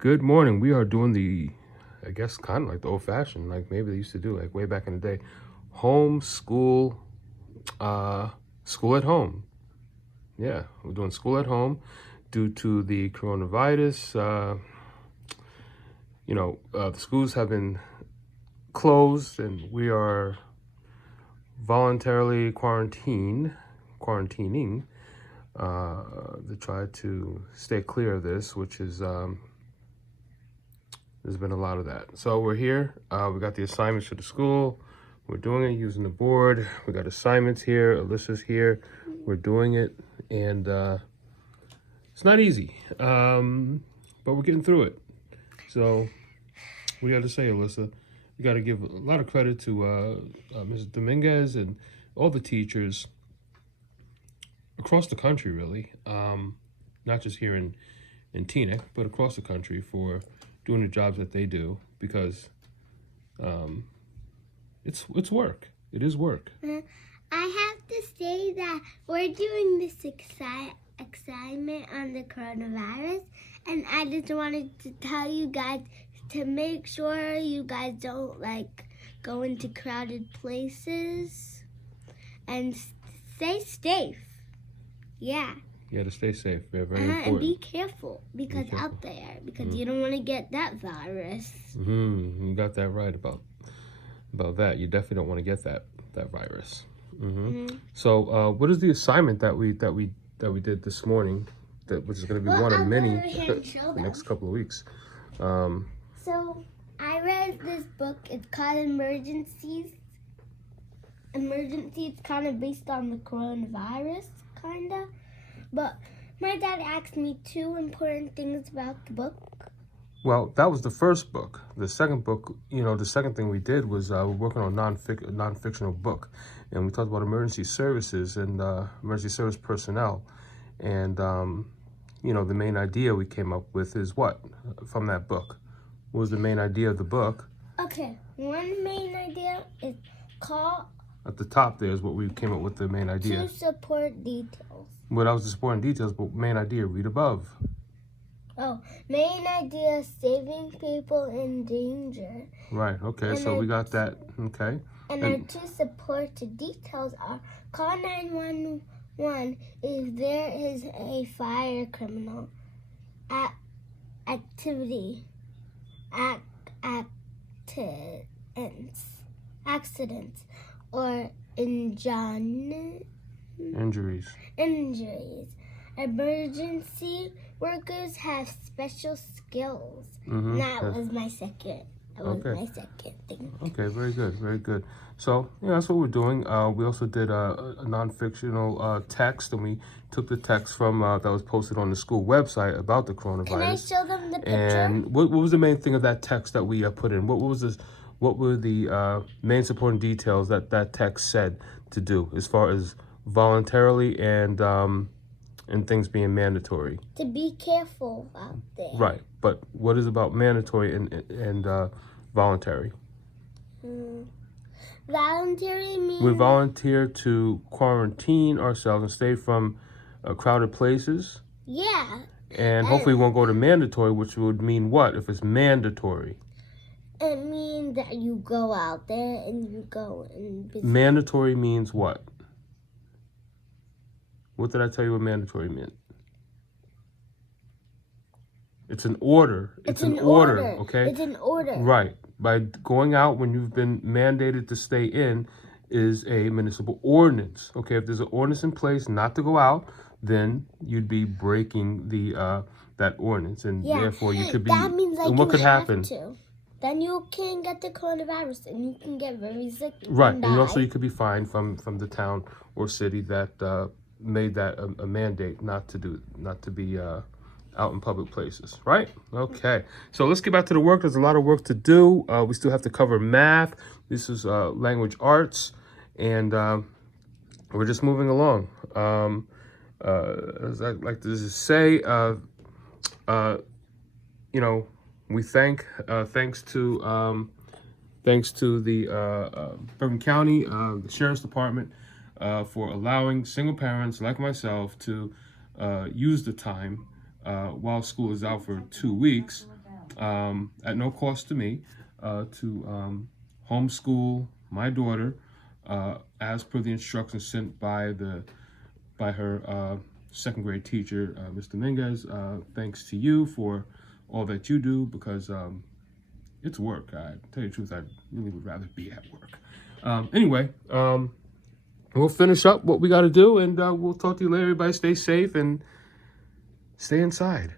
Good morning. We are doing I guess, kind of like the old fashioned, like maybe they used to do, like way back in the day, home school, school at home. Yeah, we're doing school at home due to the coronavirus. The schools have been closed and we are voluntarily quarantining to try to stay clear of this, which is there's been a lot of that. So we're here. We got the assignments for the school. We're doing it using the board. We got assignments here. Alyssa's here. We're doing it, and it's not easy, but we're getting through it. So, what do you have to say, Alyssa? You got to give a lot of credit to Mrs. Dominguez and all the teachers across the country, really, not just here in Teaneck, but across the country for doing the jobs that they do, because it's work. It is work. I have to say that we're doing this assignment on the coronavirus, and I just wanted to tell you guys to make sure you guys don't go into crowded places and stay safe. Yeah. Yeah, to stay safe. Yeah, very important. And be careful out there, because you don't want to get that virus. You got that right about that. You definitely don't want to get that virus. So, what is the assignment that we did this morning? Which is going to be one of many the next couple of weeks. So I read this book. It's called Emergencies. It's kind of based on the coronavirus, kind of. But my dad asked me two important things about the book. Well, that was the first book. The second book, the second thing we did was we're working on a non-fictional book. And we talked about emergency services and emergency service personnel. And, the main idea we came up with is what from that book? What was the main idea of the book? Okay, one main idea is call. At the top there is what we came up with, the main idea. To support details. Well, that was the supporting details, but main idea, read above. Oh, main idea, saving people in danger. Right, okay, so we got that, okay. And our two support details are call 911 if there is a fire, criminal accidents, or injuries. Emergency workers have special skills. That was my second. My second thing. Okay, very good, very good. So, that's what we're doing. We also did a non-fictional text, and we took the text from that was posted on the school website about the coronavirus. Can I show them the picture? And what was the main thing of that text that we put in? What were the main supporting details that text said to do as far as voluntarily and things being mandatory? To be careful out there. Right, but what is about mandatory and voluntary? Voluntary means We volunteer to quarantine ourselves and stay from crowded places. Yeah. And hopefully we won't go to mandatory, which would mean what if it's mandatory? It means that you go out there and you go and visit. Mandatory means what? What did I tell you what mandatory meant? It's an order. It's an order, okay? It's an order. Right. By going out when you've been mandated to stay in is a municipal ordinance. Okay, if there's an ordinance in place not to go out, then you'd be breaking the that ordinance, and therefore you could be. That means and what could happen? Then you can get the coronavirus, and you can get very sick. Right, and also you could be fined from the town or city that made that a mandate not to be out in public places, right? Okay, so let's get back to the work. There's a lot of work to do. We still have to cover math. This is language arts, and we're just moving along. As I like to say, we thanks to the Bergen County, the Sheriff's Department, for allowing single parents like myself to use the time while school is out for 2 weeks at no cost to me, to homeschool my daughter as per the instructions sent by her second grade teacher, Ms. Dominguez. Thanks to you for all that you do, because it's work. I tell you the truth, I really would rather be at work. Anyway, we'll finish up what we got to do, and we'll talk to you later. Everybody stay safe and stay inside.